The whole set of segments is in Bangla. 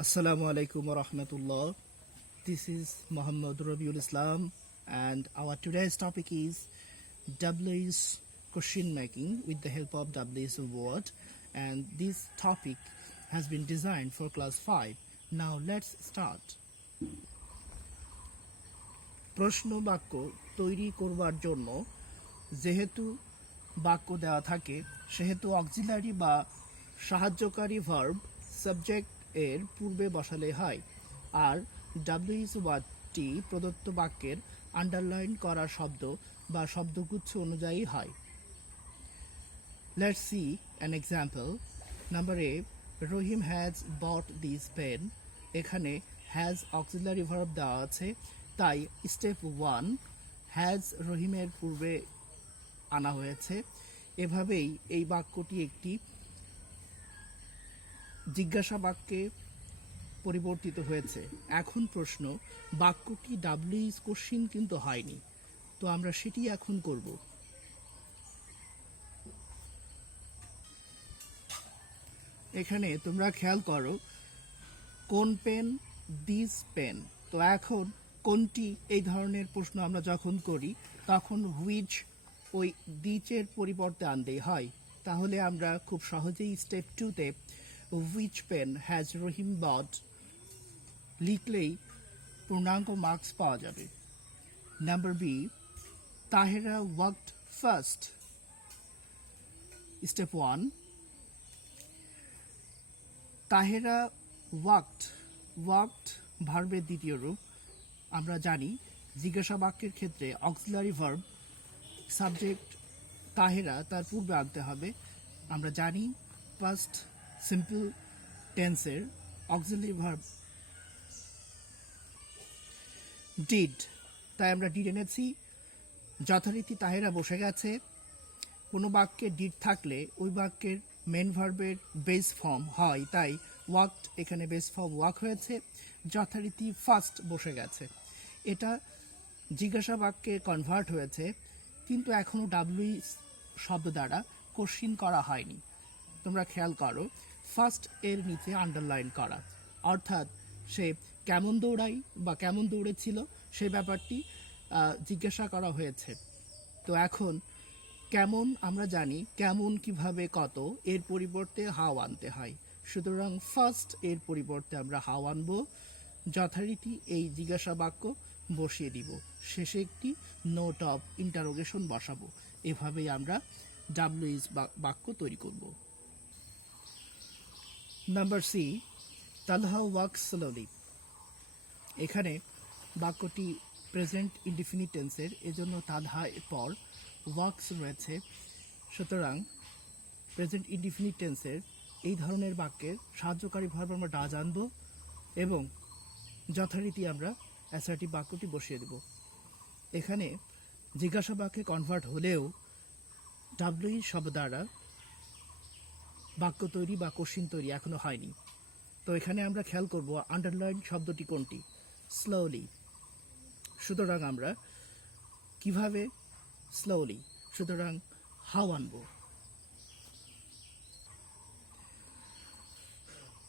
Assalamu alaikum wa rahmatullah. This is Muhammad Rabiul Islam, and our today's topic is WS question making with the help of WS word. And this topic has been designed for class 5. Now let's start. প্রশ্ন বাক্য তৈরি করবার জন্য যেহেতু বাক্য দেওয়া থাকে সেহেতু অক্সিলারি বা সাহায্যকারী ভার্ব সাবজেক্ট এর পূর্বে বসালে হয়, আর ডাব্লিউএস ওয়ার্ডটি প্রদত্ত বাক্যের আন্ডারলাইন করা শব্দ বা শব্দগুচ্ছ অনুযায়ী হয়। Let's see an example. Number A, Rohim has bought this pen. এখানে has auxiliary verb দেওয়া আছে, তাই স্টেপ 1 has রহিমের পূর্বে আনা হয়েছে। এভাবেই এই বাক্যটি একটি জিজ্ঞাসা বাক্যে পরিবর্তিত হয়েছে। এখন প্রশ্ন, বাক্যটি ডাব্লিউএস কোশ্চেন কিন্তু হয়নি, তো আমরা সেটি এখন করব। এখানে তোমরা খেয়াল করো, কোন পেন, দিস পেন। তো এখন কোনটি এই ধরনের প্রশ্ন আমরা যখন করি তখন হুইচ ওই দিচের পরিবর্তে আনতেই হয়। তাহলে আমরা খুব সহজেই স্টেপ 2তে which pen has Rahim bought লিখলেই পূর্ণাঙ্গ মার্কস পাওয়া যাবে। Number B, Tahera worked first. Step 1, Tahera worked ভার্বের দ্বিতীয় রূপ। আমরা জানি জিজ্ঞাসা বাক্যের ক্ষেত্রে অক্সিলারি ভার্ব সাবজেক্ট তাহেরা তার পূর্বে আনতে হবে। আমরা জানি ফার্স্ট সিম্পল টেন্সের অক্সিলারি ভার্ব ডিড, তাই আমরা ডিড এনেছি। যথারীতি তাহেরা বসে গেছে। কোনো বাক্যে ডিড থাকলে ওই বাক্যের মেন ভার্বের বেস ফর্ম হয়, তাই ওয়ার্কড এখানে বেস ফর্ম ওয়ার্ক হয়েছে। যথারীতি ফার্স্ট বসে গেছে। এটা জিজ্ঞাসা বাক্যে কনভার্ট হয়েছে, কিন্তু এখনও ডাব্লিউএস শব্দ দ্বারা কোশ্চিন করা হয়নি। তোমরা খেয়াল করো, ফার্স্ট এর নিচে আন্ডারলাইন করা, অর্থাৎ সে কেমন দৌড়াই বা কেমন দৌড়েছিল সে ব্যাপারটি জিজ্ঞাসা করা হয়েছে। তো এখন কেমন আমরা জানি, কেমন কিভাবে কত এর পরিবর্তে হাও আনতে হয়, সুতরাং ফার্স্ট এর পরিবর্তে আমরা হাও আনবো। যথারীতি এই জিজ্ঞাসা বাক্য বসিয়ে দিব, শেষে একটি নোট অফ ইন্টারোগেশন বসাবো। এভাবেই আমরা ডাব্লিউএস বাক্য তৈরি করব। নাম্বার সি, তালহা ওয়ার্কস স্লোলি। এখানে বাক্যটি প্রেজেন্ট ইনডিফিনিট টেন্সের, এজন্য তালহা এর পর ওয়ার্কস রয়েছে। সুতরাং প্রেজেন্ট ইনডিফিনিট টেন্সের এই ধরনের বাক্যের সাহায্যকারী ভার্ব আমরা ডাজ আনব এবং যথারীতি আমরা অ্যাসার্টিভ বাক্যটি বসিয়ে দেব। এখানে জিজ্ঞাসা বাক্যে কনভার্ট হলেও ডাব্লিউএস শব্দ দ্বারা বাক্য তৈরি বা কোশ্চিন তৈরি এখনো হয়নি। তো এখানে আমরা খেয়াল করব আন্ডারলাইন শব্দটি কোনটি, স্লোলি। সুতরাং আমরা কিভাবে স্লোলি, সুতরাং হাও আনব।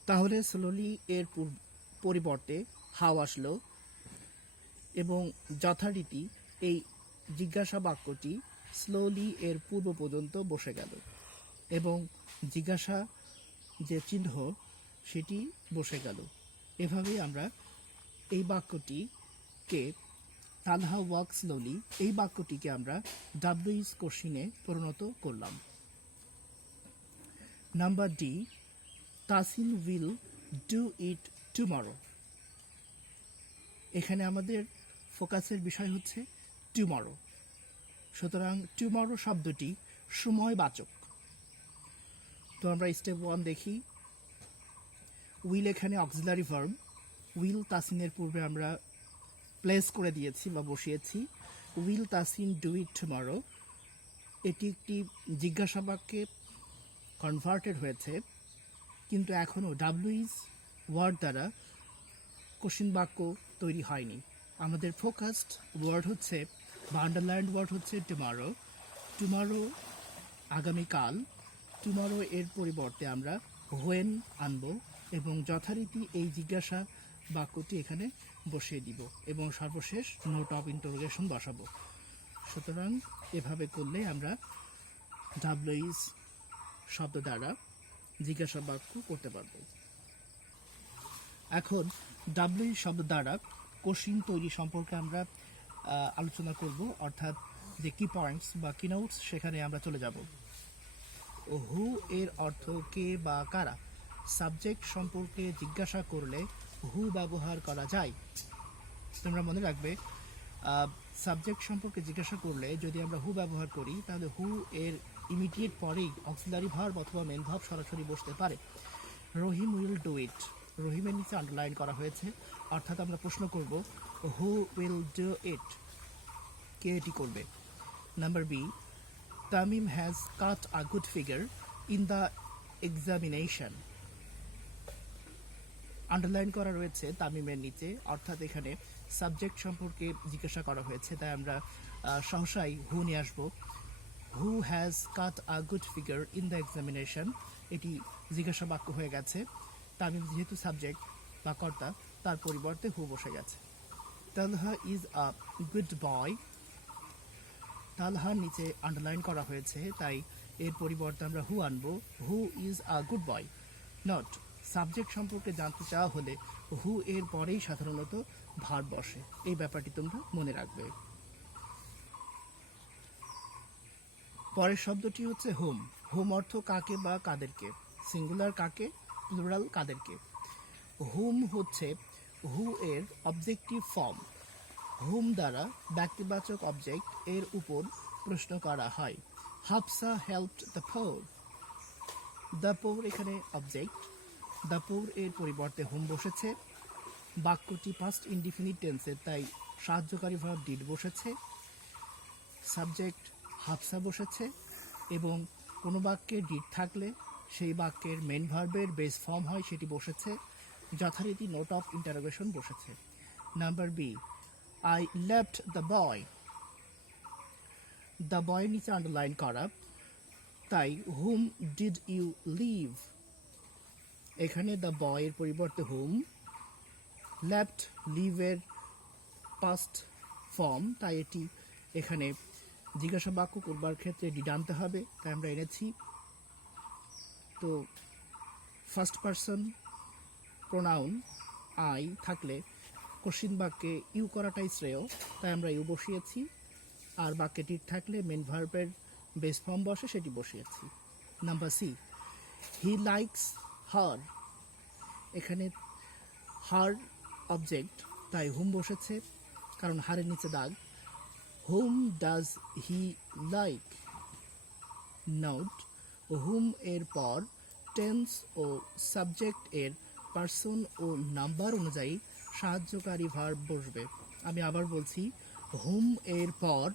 তাহলে স্লোলি এর পরিবর্তে হাও আসলো এবং যথারীতি এই জিজ্ঞাসা বাক্যটি স্লোলি এর পূর্ব পর্যন্ত বসে গেল এবং জিজ্ঞাসা যে চিহ্ন সেটি বসে গেল। এভাবেই আমরা এই বাক্যটিকে তালহা ওয়ার্ক স্লোলি, এই বাক্যটিকে আমরা ডাব্লিউএস কোশ্চিনে পরিণত করলাম। Number D, Tasin will do it tomorrow. এখানে আমাদের ফোকাসের বিষয় হচ্ছে টুমরো। সুতরাং টুমরো শব্দটি সময়বাচক। তো আমরা স্টেপ 1 দেখি। উইল এখানে অক্সিলারি ভার্ব, উইল তাসিনের পূর্বে আমরা প্লেস করে দিয়েছি বা বসিয়েছি। Will Tasin do it tomorrow, এটি একটি জিজ্ঞাসা বাক্যে কনভার্টেড হয়েছে, কিন্তু এখনও ডাব্লিউএস ওয়ার্ড দ্বারা কোশ্চিন বাক্য তৈরি হয়নি। আমাদের ফোকাসড ওয়ার্ড হচ্ছে বা আন্ডারলাইন্ড ওয়ার্ড হচ্ছে টুমরো। টুমরো আগামীকাল। টুমরো এর পরিবর্তে আমরা হোয়েন আনবো, এবং যথারীতি এই জিজ্ঞাসা বাক্যটি এখানে বসিয়ে দিব এবং সর্বশেষ নোট অফ ইন্টারোগেশন বসাবো। সুতরাং এভাবে করলে আমরা ডাব্লিউইজ শব্দ দ্বারা জিজ্ঞাসা বাক্য করতে পারব। এখন ডাব্লিউইজ শব্দ দ্বারা কোশ্চিন তৈরি সম্পর্কে আমরা আলোচনা করব, অর্থাৎ যে কি পয়েন্টস বা কি নোটস সেখানে আমরা চলে যাব। হু এর অর্থ কে বা কারা। সাবজেক্ট সম্পর্কে জিজ্ঞাসা করলে হু ব্যবহার করা যায়। তোমরা মনে রাখবে, সাবজেক্ট সম্পর্কে জিজ্ঞাসা করলে যদি আমরা হু ব্যবহার করি তাহলে হু এর ইমিডিয়েট পরেই অক্সিলারি ভার্ব অথবা মেন ভার্ব সরাসরি বসতে পারে। রহিম উইল ডু ইট, রহিমের নিচে আন্ডারলাইন করা হয়েছে, অর্থাৎ আমরা প্রশ্ন করব হু উইল ডু ইট, কে এটি করবে। Number B, Tamim has cut a good figure in the examination. Underline করা রয়েছে তামিমের নিচে, অর্থাৎ এখানে সাবজেক্ট সম্পর্কে জিজ্ঞাসা করা হয়েছে, তাই আমরা সহসাই হু নিয়ে আসবো। Who has cut a good figure in the examination, এটি জিজ্ঞাসা বাক্য হয়ে গেছে। তামিম যেহেতু সাবজেক্ট বা কর্তা, তার পরিবর্তে হু বসে গেছে। তালহা ইজ আ গুড বয়, তালহার নিচে আন্ডারলাইন করা হয়েছে, তাই এর পরিবর্তে আমরা হু আনবো। Who is a good boy. Not, subject সম্পর্কে জানতে চাওয়া হলে হু এর পরেই সাধারণত ভার্ব বসে, এই ব্যাপারটি তোমরা মনে রাখবে। পরের শব্দটি হচ্ছে হোম। হোম অর্থ কাকে বা কাদেরকে, সিঙ্গুলার কাকে, প্লুরাল কাদেরকে। হোম হচ্ছে হু এর অবজেক্টিভ ফর্ম। হোম দ্বারা ব্যক্তিবাচক অবজেক্ট এর উপর প্রশ্ন করা হয়। Hafsa helped the poor, the poor এখানে অবজেক্ট, দ্য পোর এর পরিবর্তে হোম বসেছে। বাক্যটি পাস্ট ইনডিফিনিট টেন্সের, তাই সাহায্যকারী ভার্ব ডিড বসেছে, সাবজেক্ট হাফসা বসেছে এবং কোনো বাক্যে ডিড থাকলে সেই বাক্যের মেন ভার্বের বেস ফর্ম হয়, সেটি বসেছে। যথারীতি নোট অফ ইন্টারোগেশন বসেছে। Number B, I left the boy, the বয়ের নিচে আন্ডারলাইন করা, তাই হুম ডিড ইউ লিভ, এখানে দ্য বয়ের পরিবর্তে হুম, লেফট লিভের পাস্ট ফর্ম, তাই এটি এখানে জিজ্ঞাসা বাক্য করবার ক্ষেত্রে ডিড আনতে হবে, তাই আমরা এনেছি। তো ফার্স্ট পারসন প্রোনাউন আই থাকলে কোশ্চিন বাক্যে ইউ করাটাই শ্রেয়, তাই আমরা ইউ বসিয়েছি। আর বাক্যে ডিড থাকলে মেন ভার্বের বেস ফর্ম বসে, সেটি বসিয়েছি। নাম্বার সি, হি লাইকস হার, এখানে হার অবজেক্ট, তাই হুম বসেছে, কারণ হারের নিচে দাগ। Hmm does he like. Note, হুম এর পর টেন্স ও সাবজেক্ট এর পার্সন ও নাম্বার অনুযায়ী সাহায্যকারী ভার্ব বসবে। আমি আবার বলছি, হুম এর পর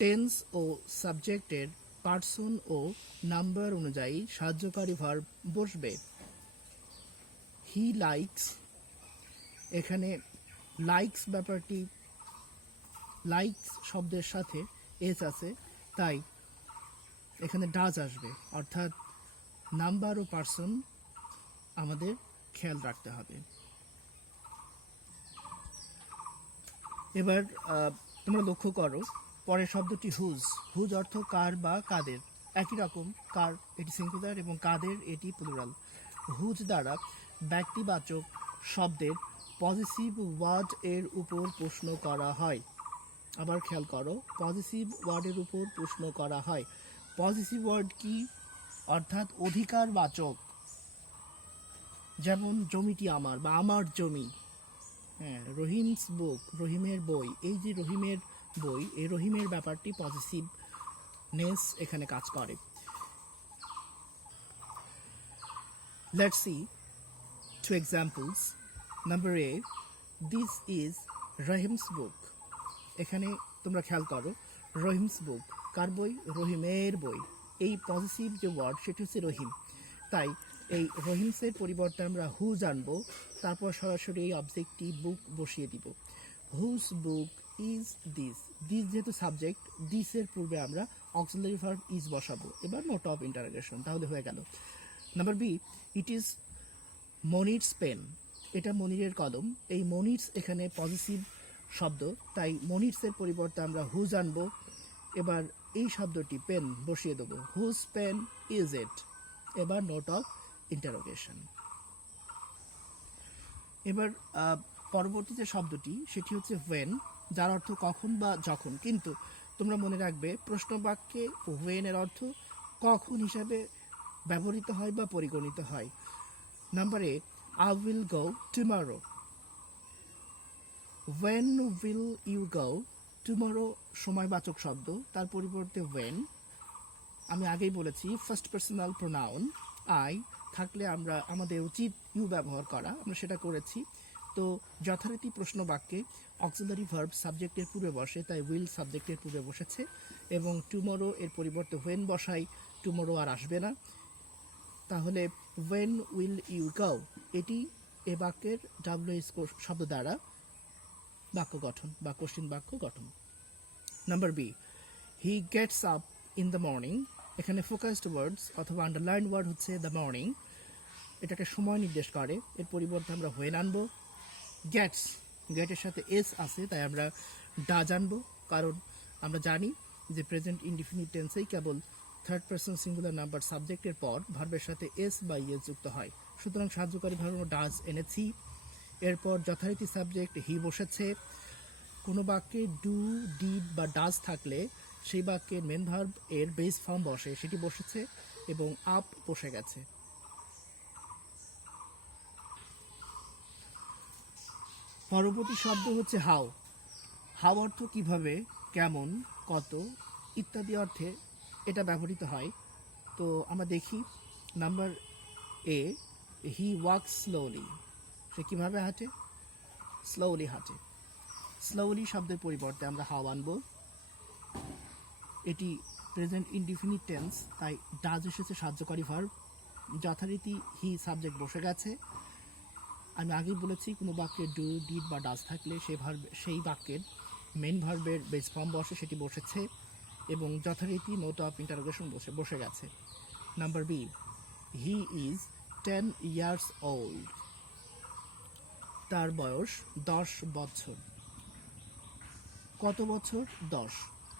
টেন্স ও সাবজেক্টের পার্সন ও নাম্বার অনুযায়ী সাহায্যকারী ভার্ব বসবে। হি লাইকস, এখানে লাইকস ব্যাপারটি লাইকস শব্দের সাথে এস আছে, তাই এখানে ডাজ আসবে, অর্থাৎ নাম্বার ও পার্সন আমাদের খেয়াল রাখতে হবে। এবার তোমরা লক্ষ্য করো, পরের শব্দটি হুজ। হুজ অর্থ কার বা কাদের, একই রকম, কার এটি সিঙ্গুলার এবং কাদের এটি প্লুরাল। হুজ দ্বারা ব্যক্তিবাচক শব্দের পজিটিভ ওয়ার্ড এর উপর প্রশ্ন করা হয়। আবার খেয়াল করো, পজিটিভ ওয়ার্ডের উপর প্রশ্ন করা হয়। পজিটিভ ওয়ার্ড কি? অর্থাৎ অধিকারবাচক, যেমন জমিটি আমার বা আমার জমি। হ্যাঁ, রহিমস বুক, রহিমের বই, এই যে রহিমের বই, এই রহিমের ব্যাপারটি পজিটিভনেস এখানে কাজ করে। Let's see two examples. Number A, this is Rahim's book. এখানে তোমরা খেয়াল করো, রহিমস বুক কার বই? রহিমের বই। এই পজিটিভ যে ওয়ার্ড সেটি হচ্ছে রহিম, তাই এই রহিমসের পরিবর্তে আমরা হু জানবো, তারপর সরাসরি এই অবজেক্টটি বুক বসিয়ে দিব। Whose book is this, this যেহেতু সাবজেক্ট, দিসের পূর্বে আমরা অক্সিলারি ভার্ব ইজ বসাবো। এবার নোট অফ ইন্টারোগেশন, তাহলে হয়ে গেল। Number B, it is Monir's pen, এটা মনিরের কলম। এই মনিরস এখানে পজিটিভ শব্দ, তাই মনিরসের পরিবর্তে আমরা হুজ আনবো। এবার এই শব্দটি পেন বসিয়ে দেবো, হুজ পেন ইজ ইট। এবার নোট অফ ইন্টারোগেশন। এবার পরবর্তী যে শব্দটি সেটি হচ্ছে ওয়েন, যার অর্থ কখন বা যখন। কিন্তু তোমরা মনে রাখবে প্রশ্ন বাক্যে ওয়েন এর অর্থ কখন হিসাবে ব্যবহৃত হয় বা পরিগণিত হয়। Number 8, I will go tomorrow. When will you go? Tomorrow সময়বাচক শব্দ, তার পরিবর্তে when। আমি আগেই বলেছি ফার্স্ট পার্সোনাল প্রোনাউন আই থাকলে আমরা আমাদের উচিত ইউ ব্যবহার করা, আমরা সেটা করেছি। তো যথারীতি প্রশ্ন বাক্যে অক্সিলারি ভার্ব সাবজেক্টের পূর্বে বসে, তাই উইল সাবজেক্টের পূর্বে বসেছে এবং টুমরো এর পরিবর্তে হোয়েন বসাই, টুমরো আর আসবে না। তাহলে ওয়েন উইল ইউ গো, এটি এ বাক্যের ডাব্লিউএস শব্দ দ্বারা বাক্য গঠন বা কোশ্চেন বাক্য গঠন। Number B, he gets up in the morning. এখানে ফোকাসড ওয়ার্ডস অথবা আন্ডারলাইন ওয়ার্ড হচ্ছে দ্য মর্নিং, এটাকে সময় নির্দেশ করে। এর পরিবর্তে আমরা হোয়েন আনবো। গেটস, গেটের সাথে এস আছে, তাই আমরা ডাজ আনবো, কারণ আমরা জানি যে প্রেজেন্ট ইনডিফিনিট টেন্সেই কেবল থার্ড পারসন সিঙ্গুলার নাম্বার সাবজেক্টের পর ভার্বের সাথে এস বা ইএস যুক্ত হয়। সুতরাং সাহায্যকারী ভার্ব ডাজ এনেছি। এরপর যথারীতি সাবজেক্ট হি বসেছে। কোনো বাক্যে ডু, ডিড বা ডাজ থাকলে সেই বাক্যের মেন ভার্ব এর বেস ফর্ম বসে, সেটি বসেছে এবং আপ বসে গেছে। পরবর্তী শব্দ হচ্ছে হাউ। হাউ অর্থ কিভাবে, কেমন, কত ইত্যাদি অর্থে এটা ব্যবহৃত হয়। তো আমরা দেখি number A, he walks slowly. সে কিভাবে হাঁটে? স্লোলি হাঁটে। স্লোলি শব্দের পরিবর্তে আমরা হাউ আনবো। এটি প্রেজেন্ট ইনডিফিনিট টেন্স, তাই ডাজ এসেছে সাহায্যকারী ভার্ব। যথারীতি হি সাবজেক্ট বসে গেছে। আমি আগেই বলেছি কোনো বাক্যে ডু, ডিড বা ডাজ থাকলে সেই বাক্যের মেন ভার্বের বেস ফর্ম বসে, সেটি বসেছে এবং যথারীতি নোট অফ ইন্টারোগেশন বসে গেছে। Number B, he is 10 years old। তার বয়স 10 বছর। কত বছর? 10।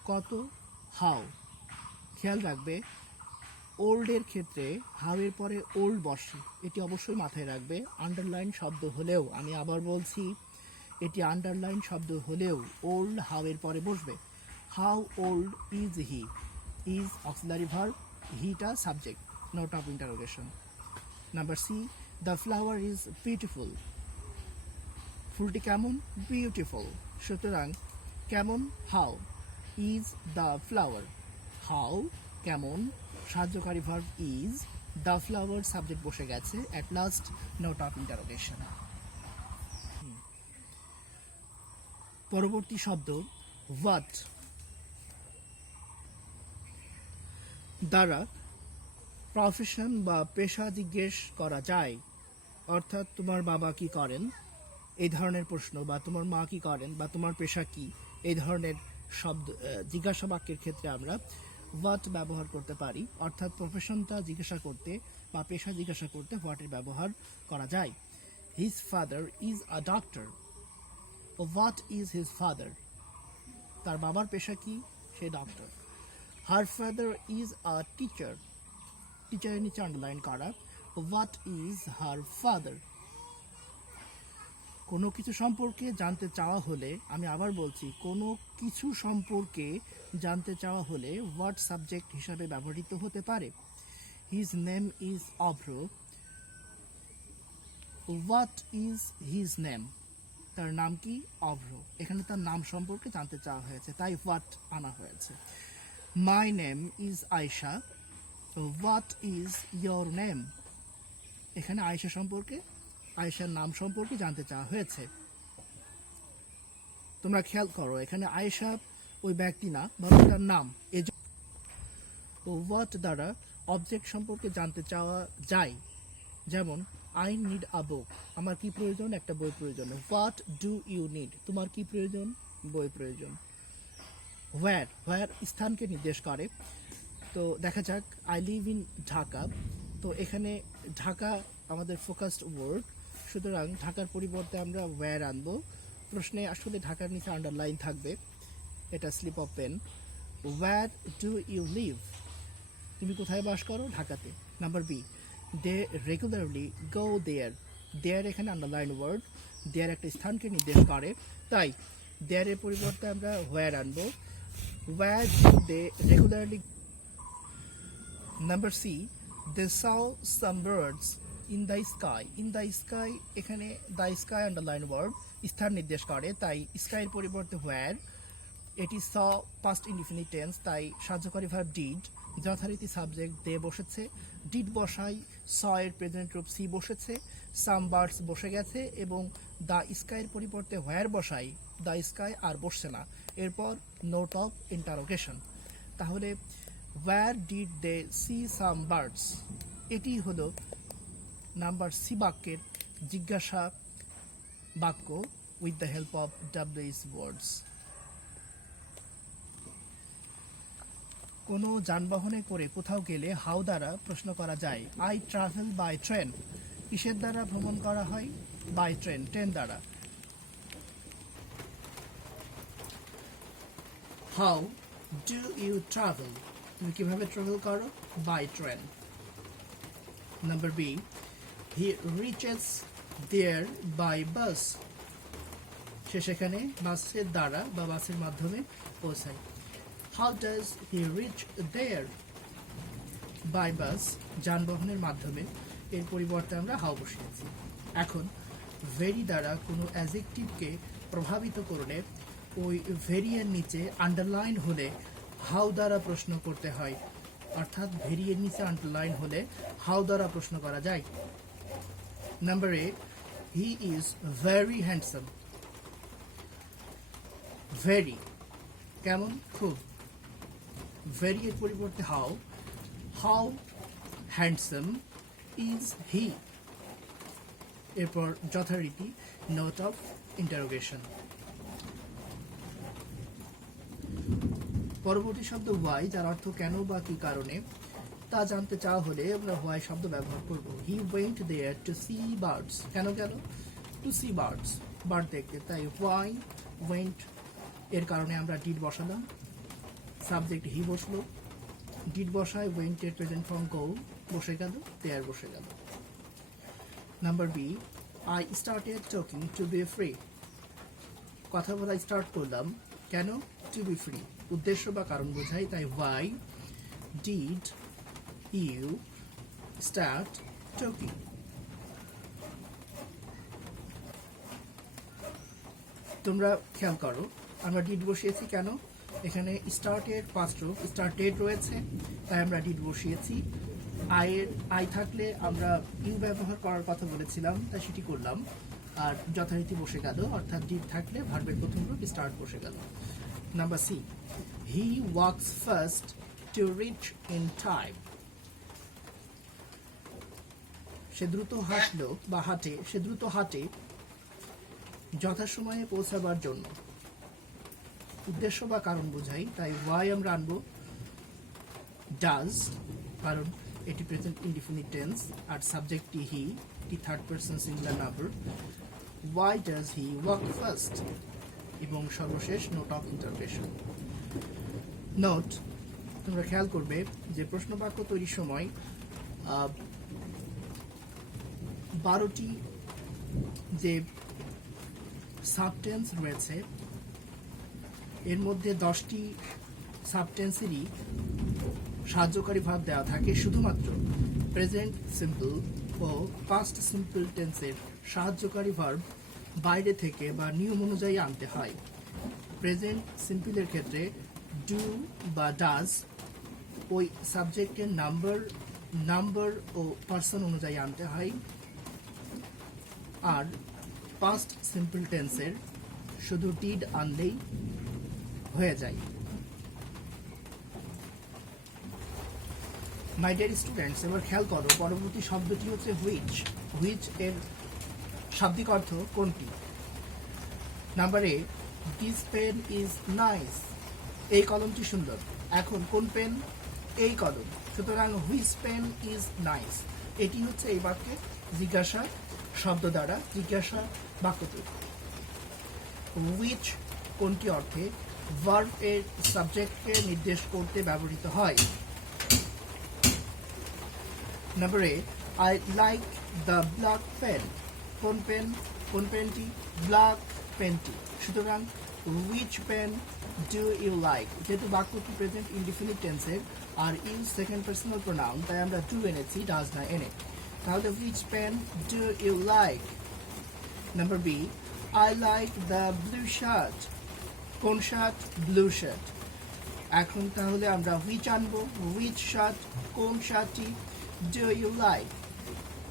কত? হাউ। খেয়াল রাখবে ওল্ডের ক্ষেত্রে হাউ এর পরে ওল্ড বসে, এটি অবশ্যই মাথায় রাখবে। আন্ডারলাইন শব্দ হলেও, আমি আবার বলছি, এটি আন্ডারলাইন শব্দ হলেও ওল্ড হাউ এর পরে বসবে। How old is he, is auxiliary verb, হিটা subject, note of interrogation. Number C, the flower is beautiful. ফুলটি কেমন? বিউটিফুল। সুতরাং কেমন, how, is the flower, how কেমন, সাহায্যকারী verb is, the flower subject বসে গেছে। At last note of interrogation. পরবর্তী শব্দ হোয়াট দ্বারা প্রফেশন বা পেশা জিজ্ঞেস করা যায়। অর্থাৎ তোমার বাবা কি করেন, এই ধরনের প্রশ্ন, বা তোমার মা কি করেন, বা তোমার পেশা কি, এই ধরনের শব্দ জিজ্ঞাসা বাক্যের ক্ষেত্রে আমরা হোয়াট ব্যবহার করতে পারি। অর্থাৎ প্রফেশনটা জিজ্ঞাসা করতে বা পেশা জিজ্ঞাসা করতে হোয়াটের ব্যবহার করা যায়। His father is a doctor. What is his father, তার বাবার পেশা কি, সে doctor. Her father is a teacher, টিচারের নিচে আন্ডারলাইন করা। What is her father. কোনো কিছু সম্পর্কে জানতে চাওয়া হলে, আমি আবার বলছি, কোনো কিছু সম্পর্কে জানতে চাওয়া হলে হোয়াট সাবজেক্ট হিসাবে ব্যবহৃত হতে পারে। His name is Abhra. What is his name, তার নাম কি, অভ্র। এখানে তার নাম সম্পর্কে জানতে চাওয়া হয়েছে, তাই হোয়াট আনা হয়েছে। My name is Ayesha. What is your name, এখানে আয়শা সম্পর্কে, আয়েশার নাম সম্পর্কে জানতে চাওয়া হয়েছে। তোমরা খেয়াল করো এখানে আয়েশা ওই ব্যক্তি না, বরং তার নাম। হোয়াট দ্বারা অবজেক্ট সম্পর্কে জানতে চাওয়া যায়। যেমন আই নিড আ বুক, আমার কি প্রয়োজন, একটা বই প্রয়োজন। হোয়াট ডু ইউ নিড, তোমার কি প্রয়োজন, বই প্রয়োজন। হোয়ার, হোয়ার স্থানকে নির্দেশ করে। তো দেখা যাক, আই লিভ ইন ঢাকা, তো এখানে ঢাকা আমাদের ফোকাসড ওয়ার্ড, সুতরাং ঢাকার পরিবর্তে আমরা ওয়্যার আনবো। প্রশ্নে আসলে ঢাকার নিচে আন্ডারলাইন থাকবে, এটা slip of pen. Where do you live, তুমি কোথায় বাস করো? ঢাকাতে। Number B, they regularly go there, there এখানে আন্ডারলাইন ওয়ার্ড, দেয়ার একটা স্থানকে নির্দেশ করে, তাই দেয়ারের পরিবর্তে আমরা ওয়্যার আনবো। Where do they regularly. Number C, they saw some birds in the sky, in the sky এখানে দ্য স্কাই আন্ডারলাইন ওয়ার্ড, স্থান নির্দেশ করে, তাই স্কাইয়ের পরিবর্তে হোয়ার। এটি স পাস্ট ইনডিফিনিট টেন্স, তাই সাহায্যকারী ভার্ব ডিড, যথারীতি সাবজেক্ট দে বসেছে, ডিড বসাই, স এর প্রেজেন্ট রূপ সি বসেছে, সাম বার্ডস বসে গেছে এবং দ্য স্কাইয়ের পরিবর্তে হোয়ার বসাই, দ্য স্কাই আর বসছে না, এরপর নোট অফ ইন্টারোগেশন। তাহলে where did they see some birds, এটি হলো নাম্বার সি বাক্যের জিজ্ঞাসা বাক্য with the help of WH ওয়ার্ডস। কোনো যানবাহনে করে কোথাও গেলে হাউ দ্বারা প্রশ্ন করা যায়। আই ট্রাভেল বাই ট্রেন, কিসের দ্বারা ভ্রমণ করা হয়? বাই ট্রেন, ট্রেন দ্বারা। হাউ ডু ইউ ট্রাভেল, তুমি কিভাবে ট্রাভেল করো? By train. Number B, he reaches there by bus, সে সেখানে বাসের দ্বারা বা বাসের মাধ্যমে পৌঁছায়। How does he reach there? By bus, যানবাহনের মাধ্যমে, এর পরিবর্তে আমরা হাউ বসিয়েছি। এখন ভেরি দ্বারা কোনো অ্যাডজেক্টিভকে প্রভাবিত করলে ওই ভেরিয়ের নিচে আন্ডারলাইন হলে হাউ দ্বারা প্রশ্ন করতে হয়, অর্থাৎ ভেরিয়ের নিচে আন্ডারলাইন হলে হাউ দ্বারা প্রশ্ন করা যায়। Number A, he is very handsome, very কেমন? খুব। ভেরি এর পরিবর্তে how, how handsome is he, এরপর যথারীতি নোট অফ ইন্টারোগেশন। পরবর্তী শব্দ ওয়াই, যার অর্থ কেন বা কি কারণে, তা জানতে চাওয়া হলে আমরা হোয়াই শব্দ ব্যবহার করব। He went there to see birds, কেন গেল? টু সি বার্ডস, বার্ড দেখতে, তাই হোয়াই ওয়েন্ট এর কারণে আমরা ডিড বসালাম, সাবজেক্ট হি বসলো, ডিড বসায় ওয়েন্ট এর প্রেজেন্ট ফর্ম গো বসে গেল, দেয়ার বসে গেল। Number B, I started talking to be free, কথা বলা স্টার্ট করলাম, কেন? টু বি ফ্রি, উদ্দেশ্য বা কারণ বোঝায়, তাই why did you start talking. তোমরা খেয়াল করো, আমরা ডিড বসিয়েছি কেন? এখানে স্টার্টেড পাস্ট রূপ স্টার্টেড রয়েছে, তাই আমরা ডিড বসিয়েছি। আই থাকলে আমরা ইউ ব্যবহার করার কথা বলেছিলাম, তাই সেটি করলাম, আর যথারীতি বসে গেল, অর্থাৎ ডিড থাকলে ভার্বের প্রথম রূপ স্টার্ট বসে গেল। Number C, he walks fast to reach in time, সে দ্রুত হাঁটলো বা হাঁটে, সে দ্রুত হাঁটে যথাসময়ে পৌঁছাবার জন্য, উদ্দেশ্য বা কারণ বোঝাই, তাই ওয়াই আমরা আনবো। ডাজ, কারণ এটি প্রেজেন্ট ইনডিফিনিট টেন্স আর সাবজেক্টটি হি, এটি third person singular number. Why does he walk first, এবং সর্বশেষ নোট অফ ইন্টারোগেশন। নোট, তোমরা খেয়াল করবে যে প্রশ্ন বাক্য তৈরির সময় 12টি যে সাবটেন্স রয়েছে, এর মধ্যে 10টি সাবটেন্সেরই সাহায্যকারী ভাব দেওয়া থাকে, শুধুমাত্র প্রেজেন্ট সিম্পল ও পাস্ট সিম্পল টেন্সের সাহায্যকারী ভার্ব বাইরে থেকে বা নিয়ম অনুযায়ী আনতে হয়। প্রেজেন্ট সিম্পলের ক্ষেত্রে ডু বা ডাজ ওই সাবজেক্টের নাম্বার ও পার্সন অনুযায়ী আনতে হয়, আর পাস্ট সিম্পল টেন্সের শুধু ডিড আনলেই হয়ে যায়। মাই ডিয়ার স্টুডেন্টস, এবার খেয়াল করো, পরবর্তী শব্দটি হচ্ছে হুইচ। হুইচ এর শাব্দিক অর্থ কোনটি? Number A, this pen is nice, এই কলমটি সুন্দর। এখন কোন পেন? এই কলম, সুতরাং হুইচ পেন ইজ নাইস। এটি হচ্ছে এই বাক্যে জিজ্ঞাসা শব্দ দ্বারা জিজ্ঞাসা বাক্য তৈরি। উইচ কোনটি অর্থে ভার্ব এর সাবজেক্টকে নির্দেশ করতে ব্যবহৃত হয়। Number A, I like the black pen. কোন পেনটি? ব্ল্যাক পেনটি। সুতরাং which pen do you like? যেহেতু বাক্যটি প্রেজেন্ট ইনডিফিনিট টেন্সের আর ইউজ সেকেন্ড পার্সোনাল প্রোনাউন, তাই আমরা ডু এনেছি, ডাজ না এনে। তাহলে which pen do you like? Number B, I like the blue shirt. কোন শার্ট? Blue shirt. এখন তাহলে আমরা which আনবো, which shirt, কোন শার্টটি। do you like,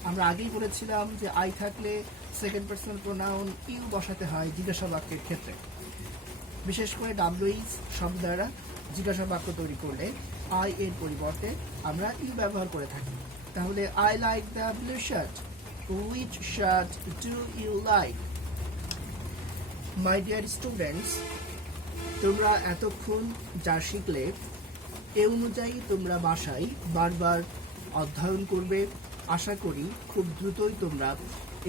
আমরা আগেই বলেছিলাম যে আই থাকলে সেকেন্ড পার্সোনাল প্রোনাউন ইউ বসাতে হয় জিজ্ঞাসা বাক্যের ক্ষেত্রে। বিশেষ করে ডাব্লিউইচ শব্দ দ্বারা জিজ্ঞাসা বাক্য তৈরি করলে আই এর পরিবর্তে আমরা ইউ ব্যবহার করে থাকি। তাহলে I like the blue shirt. Which shirt do you like? My dear students, তোমরা এতক্ষণ যা শিখলে এ অনুযায়ী তোমরা বাসায় বারবার অধ্যয়ন করবে। আশা করি খুব দ্রুতই তোমরা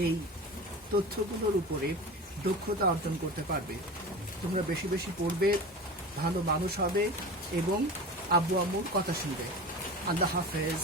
এই তথ্যগুলোর উপরে দক্ষতা অর্জন করতে পারবে। তোমরা বেশি বেশি পড়বে, ভালো মানুষ হবে এবং আব্বু আম্মুর কথা শুনবে। আল্লাহ হাফেজ।